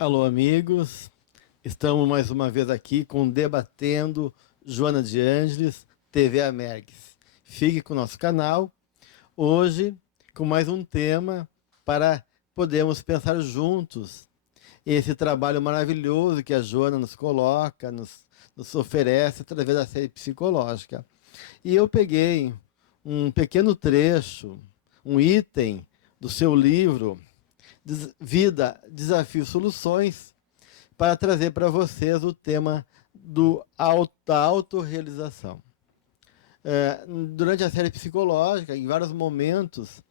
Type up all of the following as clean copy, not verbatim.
Alô, amigos. Estamos mais uma vez aqui com Debatendo Joana de Ângeles, TV Amergues. Fique com o nosso canal. Hoje, com mais um tema para podermos pensar juntos esse trabalho maravilhoso que a Joana nos coloca, nos oferece através da série psicológica. E eu peguei um pequeno trecho, um item do seu livro Vida, Desafios, Soluções, para trazer para vocês o tema da autorrealização. Durante a série psicológica, em vários momentos,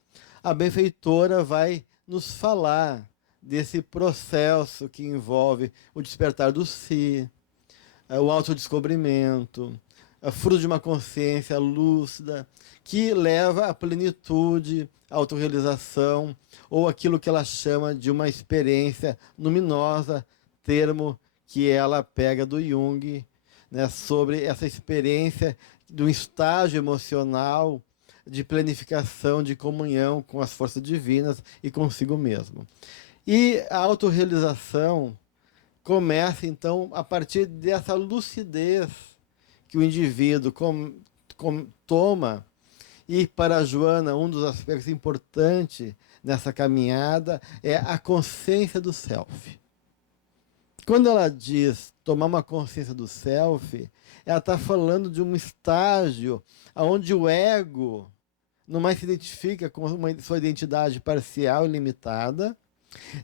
a benfeitora vai nos falar desse processo que envolve o despertar do si, o autodescobrimento, fruto de uma consciência lúcida, que leva à plenitude, à autorrealização, ou aquilo que ela chama de uma experiência luminosa, termo que ela pega do Jung, né, sobre essa experiência de um estágio emocional de planificação, de comunhão com as forças divinas e consigo mesmo. E a autorrealização começa, então, a partir dessa lucidez que o indivíduo toma. E para a Joana, um dos aspectos importantes nessa caminhada é a consciência do self. Quando ela diz tomar uma consciência do self, ela está falando de um estágio onde o ego não mais se identifica com sua identidade parcial e limitada,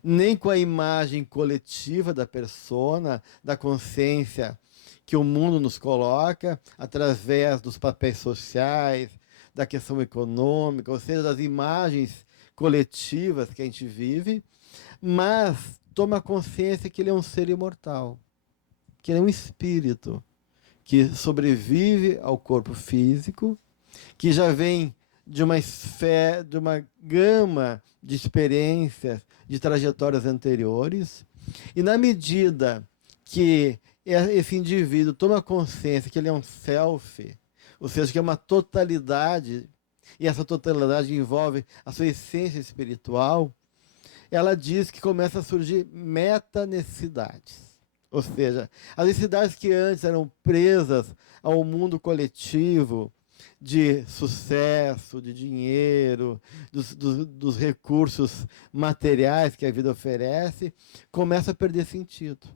nem com a imagem coletiva da persona, da consciência que o mundo nos coloca, através dos papéis sociais, da questão econômica, ou seja, das imagens coletivas que a gente vive, mas toma consciência que ele é um ser imortal, que ele é um espírito, que sobrevive ao corpo físico, que já vem de uma esfera, de uma gama de experiências, de trajetórias anteriores, e na medida que esse indivíduo toma consciência que ele é um self, ou seja, que é uma totalidade, e essa totalidade envolve a sua essência espiritual, ela diz que começa a surgir meta-necessidades. Ou seja, as necessidades que antes eram presas ao mundo coletivo, de sucesso, de dinheiro, dos recursos materiais que a vida oferece, começam a perder sentido.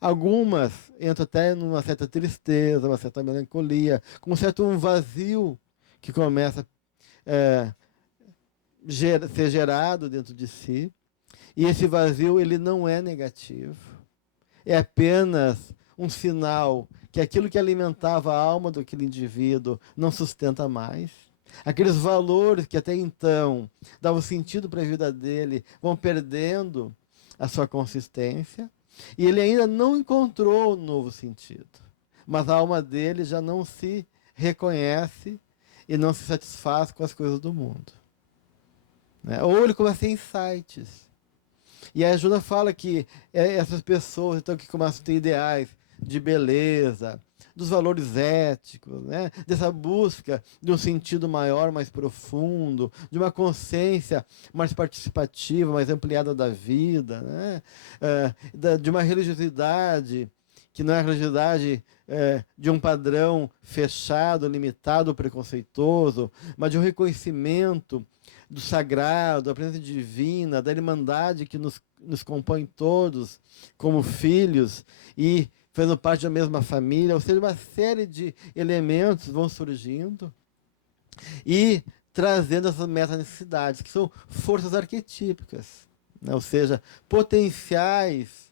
Algumas entram até numa certa tristeza, uma certa melancolia, com um certo vazio que começa a ser gerado dentro de si. E esse vazio ele não é negativo. É apenas um sinal que aquilo que alimentava a alma daquele indivíduo não sustenta mais. Aqueles valores que até então davam sentido para a vida dele vão perdendo a sua consistência. E ele ainda não encontrou um novo sentido. Mas a alma dele já não se reconhece e não se satisfaz com as coisas do mundo. Né? Ou ele começa a ter insights. E a ajuda fala que essas pessoas então, que começam a ter ideais de beleza, dos valores éticos, né? Dessa busca de um sentido maior, mais profundo, de uma consciência mais participativa, mais ampliada da vida, né? De uma religiosidade que não é a religiosidade de um padrão fechado, limitado, preconceituoso, mas de um reconhecimento do sagrado, da presença divina, da irmandade que nos compõe todos como filhos e fazendo parte da mesma família, ou seja, uma série de elementos vão surgindo e trazendo essas meta-necessidades, que são forças arquetípicas, né? Ou seja, potenciais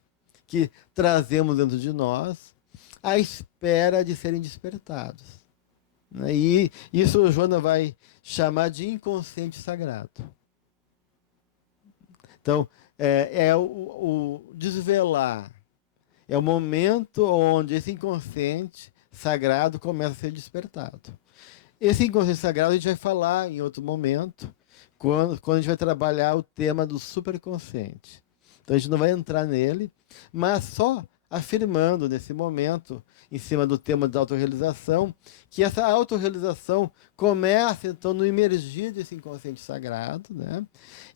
que trazemos dentro de nós à espera de serem despertados. Né? E isso a Joana vai chamar de inconsciente sagrado. Então, é o desvelar. É o momento onde esse inconsciente sagrado começa a ser despertado. Esse inconsciente sagrado a gente vai falar em outro momento, quando a gente vai trabalhar o tema do superconsciente. Então a gente não vai entrar nele, mas só afirmando nesse momento, em cima do tema da autorrealização, que essa autorrealização começa então no emergir desse inconsciente sagrado, né?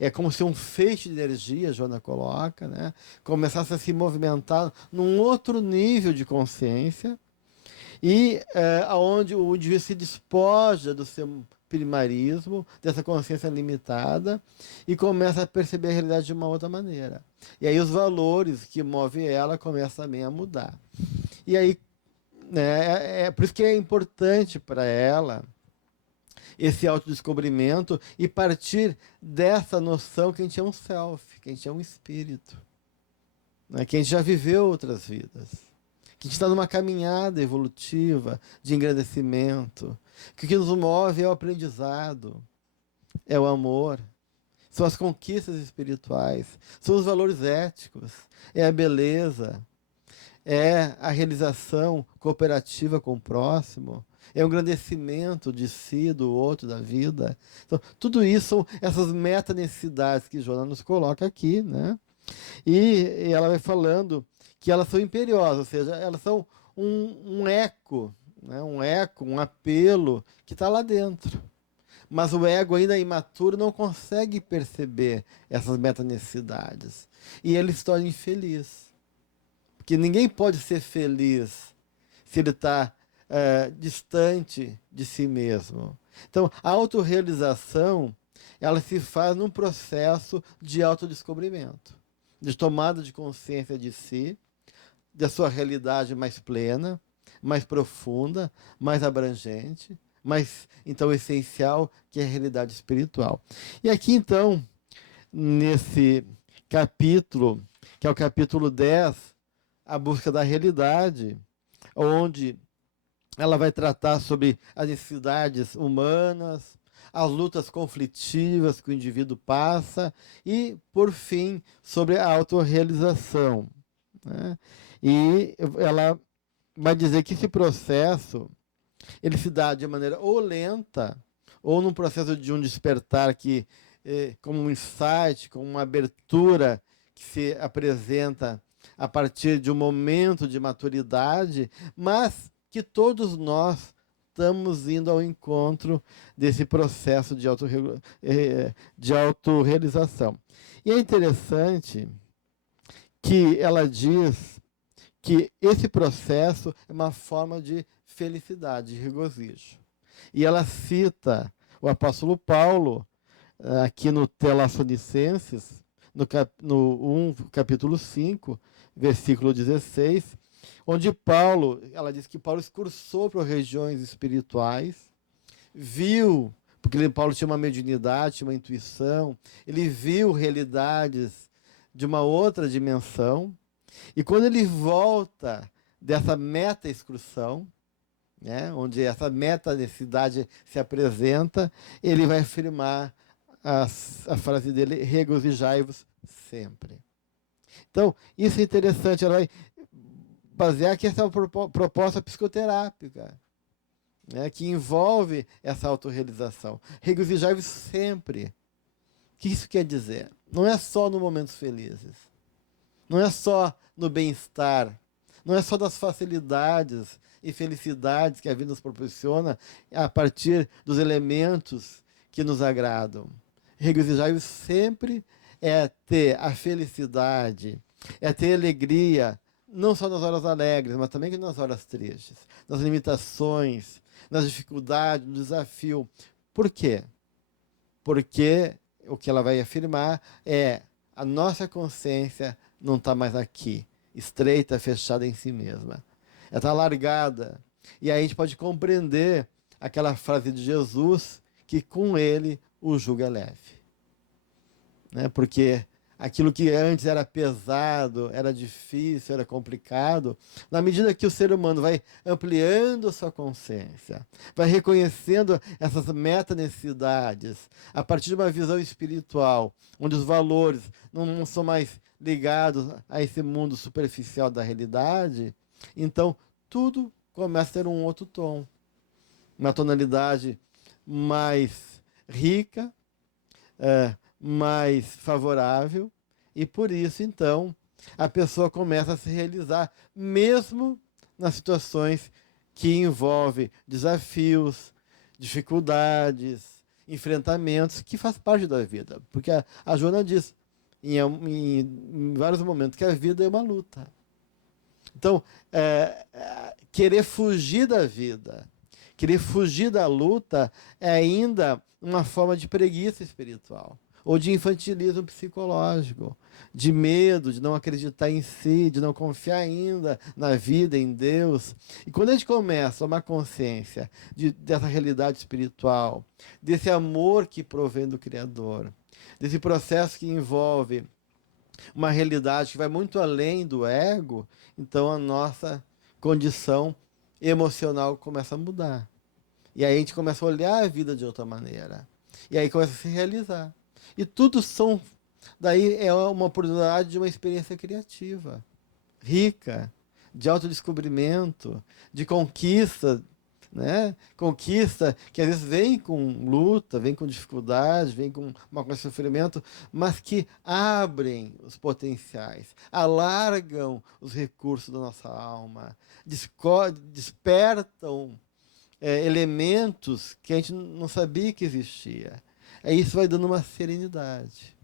É como se um feixe de energia, Joana coloca, né? Começasse a se movimentar num outro nível de consciência, e aonde o indivíduo se despoja do seu primarismo, dessa consciência limitada, e começa a perceber a realidade de uma outra maneira. E aí os valores que movem ela começam também a mudar. E aí, né, por isso que é importante para ela esse autodescobrimento e partir dessa noção que a gente é um self, que a gente é um espírito, né, que a gente já viveu outras vidas, que a gente está numa caminhada evolutiva de engrandecimento, que o que nos move é o aprendizado, é o amor, são as conquistas espirituais, são os valores éticos, é a beleza, é a realização cooperativa com o próximo, é o engrandecimento de si, do outro, da vida. Então, tudo isso são essas meta-necessidades que Joana nos coloca aqui, né? E ela vai falando que elas são imperiosas, ou seja, elas são um eco, né? Um eco, um apelo que está lá dentro. Mas o ego ainda imaturo não consegue perceber essas meta-necessidades. E ele se torna infeliz. Porque ninguém pode ser feliz se ele está distante de si mesmo. Então, a autorrealização, ela se faz num processo de autodescobrimento, de tomada de consciência de si, da sua realidade mais plena, mais profunda, mais abrangente, mais, então, essencial, que é a realidade espiritual. E aqui, então, nesse capítulo, que é o capítulo 10, a busca da realidade, onde ela vai tratar sobre as necessidades humanas, as lutas conflitivas que o indivíduo passa e, por fim, sobre a autorrealização, né? E ela vai dizer que esse processo ele se dá de maneira ou lenta, ou num processo de um despertar que, como um insight, como uma abertura que se apresenta a partir de um momento de maturidade, mas que todos nós estamos indo ao encontro desse processo de autorrealização. E é interessante que ela diz que esse processo é uma forma de felicidade, de regozijo. E ela cita o apóstolo Paulo, aqui no Telassonicenses, no capítulo 5, versículo 16, onde ela diz que Paulo excursou para regiões espirituais, viu, porque Paulo tinha uma mediunidade, tinha uma intuição, ele viu realidades de uma outra dimensão, e quando ele volta dessa meta-excursão, né, onde essa meta-necessidade se apresenta, ele vai afirmar a frase dele: regozijai-vos sempre. Então, isso é interessante, ela vai basear que essa é uma proposta psicoterápica, né, que envolve essa autorrealização. Regozijai-vos sempre. O que isso quer dizer? Não é só nos momentos felizes, não é só no bem-estar, não é só das facilidades e felicidades que a vida nos proporciona a partir dos elementos que nos agradam. Regozijai-vos sempre é ter a felicidade, é ter alegria, não só nas horas alegres, mas também nas horas tristes, nas limitações, nas dificuldades, no desafio. Por quê? Porque o que ela vai afirmar é a nossa consciência não está mais aqui, estreita, fechada em si mesma. Ela está largada. E aí a gente pode compreender aquela frase de Jesus, que com ele o jugo é leve. Né? Porque aquilo que antes era pesado, era difícil, era complicado, na medida que o ser humano vai ampliando sua consciência, vai reconhecendo essas meta-necessidades, a partir de uma visão espiritual, onde os valores não são mais ligados a esse mundo superficial da realidade, então tudo começa a ter um outro tom, uma tonalidade mais rica, mais favorável, e por isso, então, a pessoa começa a se realizar, mesmo nas situações que envolvem desafios, dificuldades, enfrentamentos, que faz parte da vida. Porque a Joana diz em vários momentos que a vida é uma luta. Então, querer fugir da vida, querer fugir da luta é ainda uma forma de preguiça espiritual, ou de infantilismo psicológico, de medo, de não acreditar em si, de não confiar ainda na vida, em Deus. E quando a gente começa a tomar consciência dessa realidade espiritual, desse amor que provém do Criador, desse processo que envolve uma realidade que vai muito além do ego, então a nossa condição emocional começa a mudar. E aí a gente começa a olhar a vida de outra maneira. E aí começa a se realizar. E tudo são... Daí é uma oportunidade de uma experiência criativa, rica, de autodescobrimento, de conquista, né? Conquista que às vezes vem com luta, vem com dificuldade, vem com sofrimento, mas que abrem os potenciais, alargam os recursos da nossa alma, despertam elementos que a gente não sabia que existia. Aí isso vai dando uma serenidade.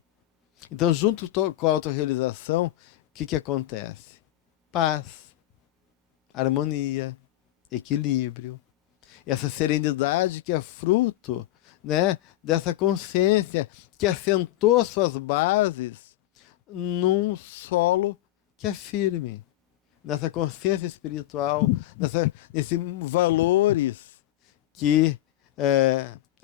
Então, junto com a autorrealização, o que acontece? Paz, harmonia, equilíbrio. Essa serenidade que é fruto, né, dessa consciência que assentou suas bases num solo que é firme, nessa consciência espiritual, nesses valores que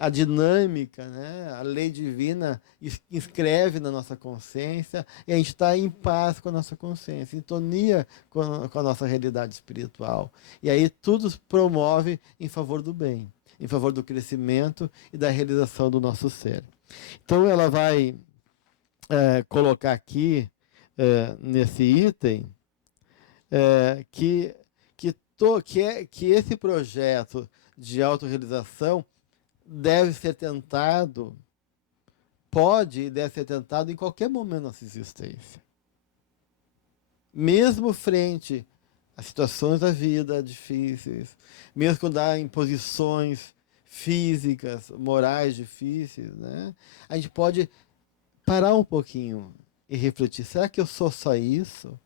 a dinâmica, né, a lei divina inscreve na nossa consciência, e a gente está em paz com a nossa consciência, em sintonia com a nossa realidade espiritual. E aí tudo promove em favor do bem, em favor do crescimento e da realização do nosso ser. Então ela vai colocar aqui, nesse item, que esse projeto de autorrealização deve ser tentado, pode e deve ser tentado em qualquer momento da nossa existência. Mesmo frente a situações da vida difíceis, mesmo quando há imposições físicas, morais difíceis, né? A gente pode parar um pouquinho e refletir: será que eu sou só isso?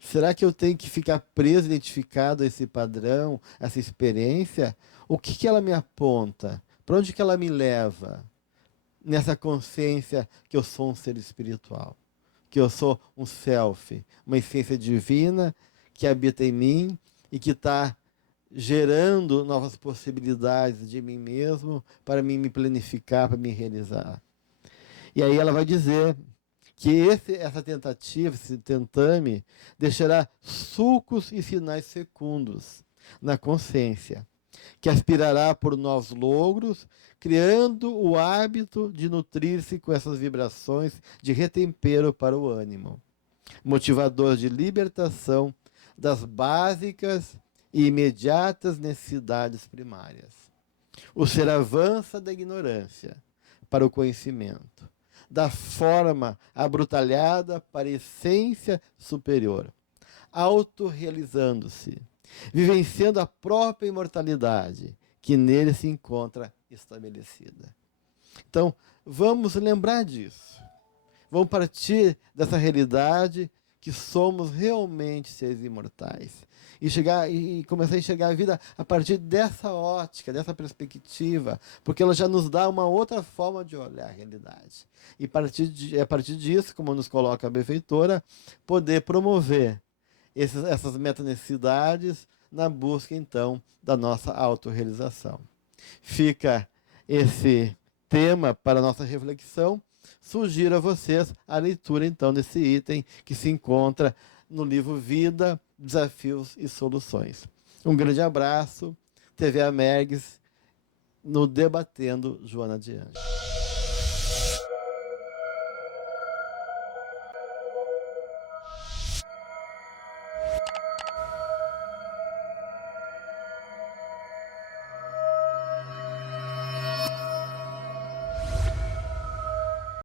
Será que eu tenho que ficar preso, identificado a esse padrão, a essa experiência? O que ela me aponta? Para onde que ela me leva? Nessa consciência que eu sou um ser espiritual, que eu sou um self, uma essência divina que habita em mim e que está gerando novas possibilidades de mim mesmo para mim me planificar, para me realizar. E aí ela vai dizer que essa tentativa, esse tentame, deixará sulcos e sinais fecundos na consciência, que aspirará por novos logros, criando o hábito de nutrir-se com essas vibrações de retempero para o ânimo, motivador de libertação das básicas e imediatas necessidades primárias. O ser avança da ignorância para o conhecimento, da forma abrutalhada para a essência superior, autorrealizando-se, vivenciando a própria imortalidade que nele se encontra estabelecida. Então, vamos lembrar disso. Vamos partir dessa realidade que somos realmente seres imortais. E começar a enxergar a vida a partir dessa ótica, dessa perspectiva, porque ela já nos dá uma outra forma de olhar a realidade. E a partir disso, como nos coloca a benfeitora, poder promover essas metanecessidades na busca, então, da nossa autorrealização. Fica esse tema para a nossa reflexão. Sugiro a vocês a leitura, então, desse item que se encontra no livro Vida, Desafios e Soluções. Um grande abraço. TV Amergs, no Debatendo Joana de Anjos.